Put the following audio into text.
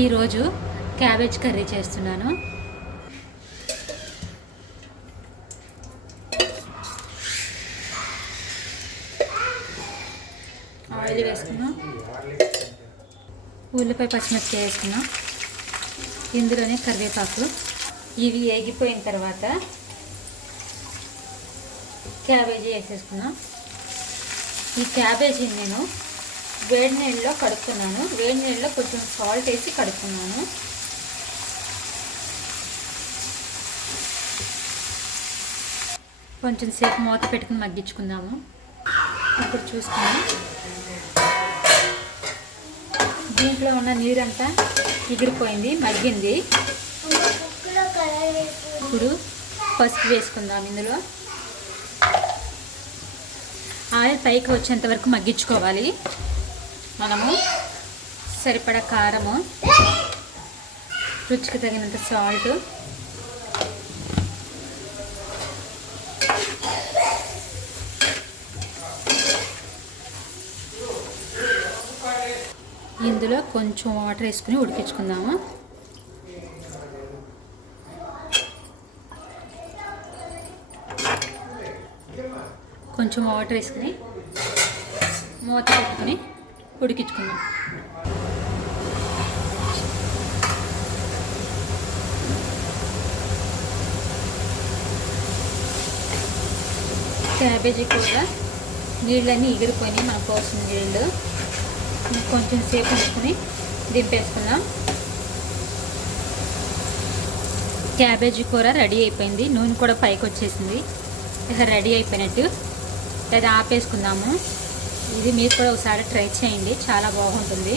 ఈరోజు cabbage curry చేస్తున్నాను. Oil వేసుకున్నాం, ఉల్లిపాయ పచ్చిమిరపకాయ వేసుకున్నాం, ఇందులోనే కరివేపాకు. ఇవి వేగిపోయిన తర్వాత క్యాబేజీ వేసేసుకున్నాం. ఈ క్యాబేజీని నేను వేడి నీళ్ళలో కడుక్కున్నాను. వేడి నీళ్ళలో కొంచెం సాల్ట్ వేసి కడుక్కున్నాను. కొంచెం సేపు మూత పెట్టుకుని మగ్గించుకుందాము. ఇప్పుడు చూసుకున్నాం, దీంట్లో ఉన్న నీరంతా ఎగిరిపోయింది, మగ్గింది. ఇప్పుడు పసుపు వేసుకుందాం. ఇందులో ఆయిల్ పైకి వచ్చేంత వరకు మగ్గించుకోవాలి. మనము సరిపడా కారము, రుచికి తగినంత సాల్ట్, ఇందులో కొంచెం వాటర్ వేసుకుని ఉడికించుకుందాము. కొంచెం వాటర్ వేసుకుని మూత పెట్టుకుని ఉడికించుకుందాం. క్యాబేజీ కూడా నీళ్ళన్నీ ఎగిరిపోయినాయి. మనం పోసిన నీళ్ళు కొంచెం సేపు ఉంచుకుని దింపేసుకుందాం. క్యాబేజీ కూర రెడీ అయిపోయింది. నూనె కూడా పైకి వచ్చేసింది. ఇక రెడీ అయిపోయినట్టు. లేదా ఆపేసుకుందాము. ఇది మీరు కూడా ఒకసారి ట్రై చేయండి, చాలా బాగుంటుంది.